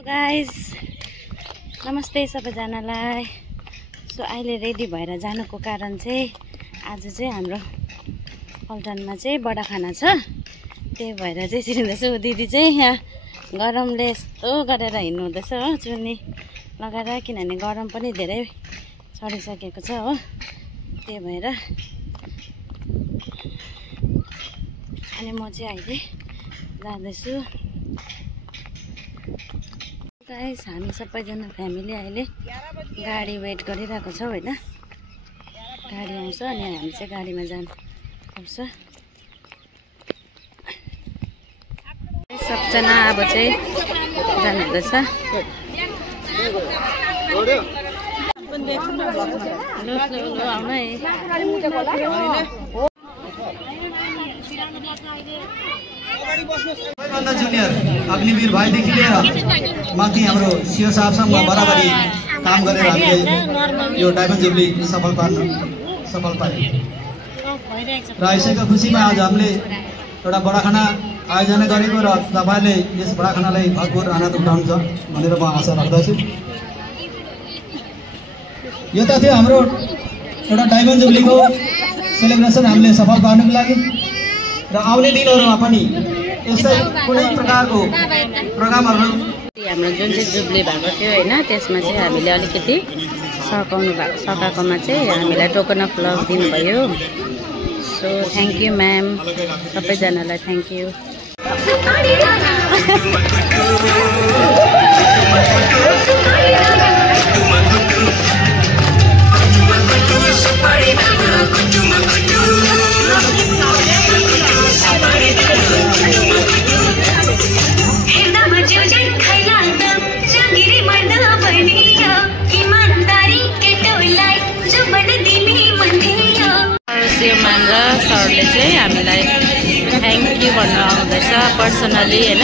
Guys नमस्ते सबैजनालाई। So अहिले रेडी भएर जानुको कारण चाहिँ आज चाहिँ हाम्रो पल्टनमा चाहिँ बडा खाना छ, त्यही भएर चाहिँ छिरिँदैछु। दिदी चाहिँ यहाँ गरमले यस्तो गरेर हिँड्नु हुँदैछ हो, चुन्नी लगाएर, किनभने गरम पनि धेरै चढिसकेको छ हो, त्यही भएर। अनि म चाहिँ अहिले जाँदैछु। गाइस हामी सबैजना फ्यामिली अहिले गाडी वेट गरिरहेको छौँ होइन, गाडी आउँछ अनि हामी चाहिँ गाडीमा जानुपर्छ। सबजना अब चाहिँ जानुहुँदैछ। ल आउनु है। सबैभन्दा जुनियर अग्निवीर भाइदेखि लिएर माथि हाम्रो सिओ साहबसँग बराबरी काम गरेर हामीले यो डायमन्ड जुब्ली सफल पार्यौँ र यसैको खुसीमा आज हामीले एउटा बडा खाना आयोजना गरेको र तपाईँले यस बडा खानालाई भरपुर आनन्द उठाउनुहुन्छ भनेर म आशा राख्दछु। यो त थियो हाम्रो एउटा डायमन्ड जुब्लीको सेलिब्रेसन हामीले सफल पार्नुको लागि, र आउने दिनहरूमा पनि यस्तै कुनै प्रकारको प्रोग्रामहरू हाम्रो जुन चाहिँ जुब्ली भएको थियो होइन, त्यसमा चाहिँ हामीले अलिकति सकाएकोमा चाहिँ हामीलाई टोकन अफ लभ दिनुभयो। सो थ्याङ्क यू म्याम, सबैजनालाई थ्याङ्क यू। म्याम र सरले चाहिँ हामीलाई थ्याङ्क यू भन्नु आउँदैछ पर्सनली होइन।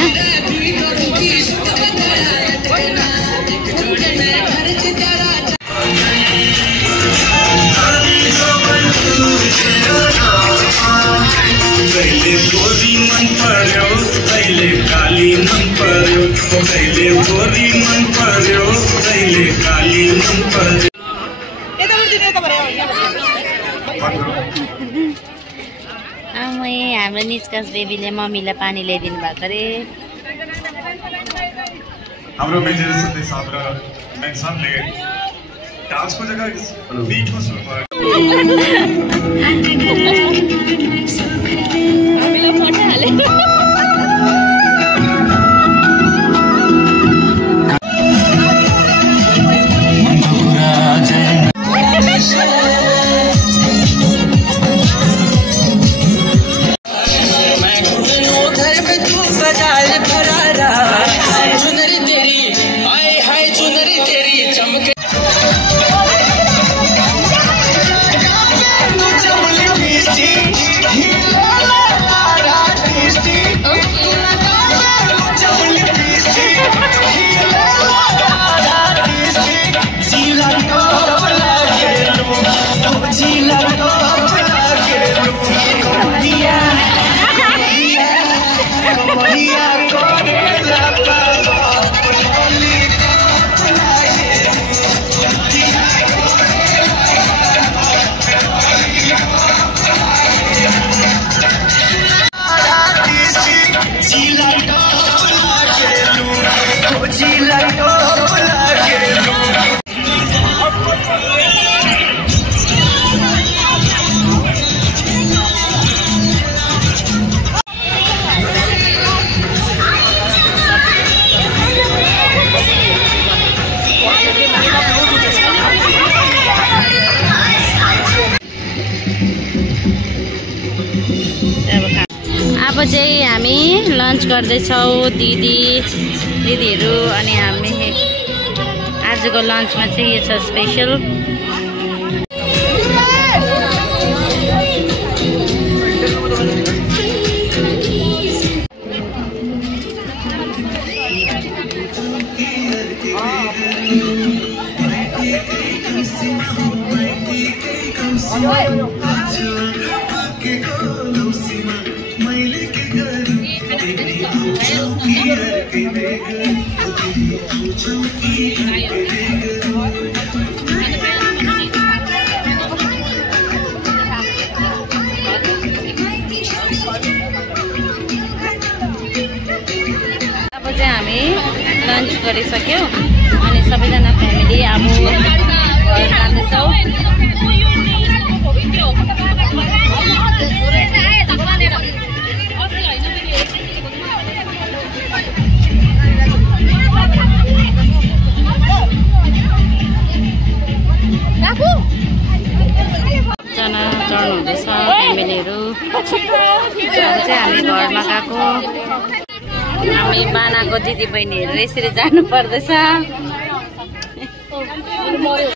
कहिले गोरी मन पर्यो, कहिले काली मन पर्यो, कहिले गोरी मन पर्यो, कहिले काली मन पर्यो। हाम्रो निचकास बेबीले मम्मीलाई पानी ल्याइदिनु भएको अरे। हाम्रो मेजर सधैँ साहब र मेन साहबले डान्सको जग्गा मिठो सुरमा अब चाहिँ हामी लन्च गर्दैछौँ दिदीहरू। अनि हामी आजको लन्चमा चाहिँ यो छ स्पेसल। मैले के गरौँ लन्च गरिसक्यौँ अनि सबैजना फ्यामिली अब घर जाँदैछौँ। जना चढ्नु हुँदैछ फ्यामिलीहरू। चाहिँ हामी घरमा गएको, हामी बानाको दिदी बहिनीहरू यसरी जानु पर्दैछ।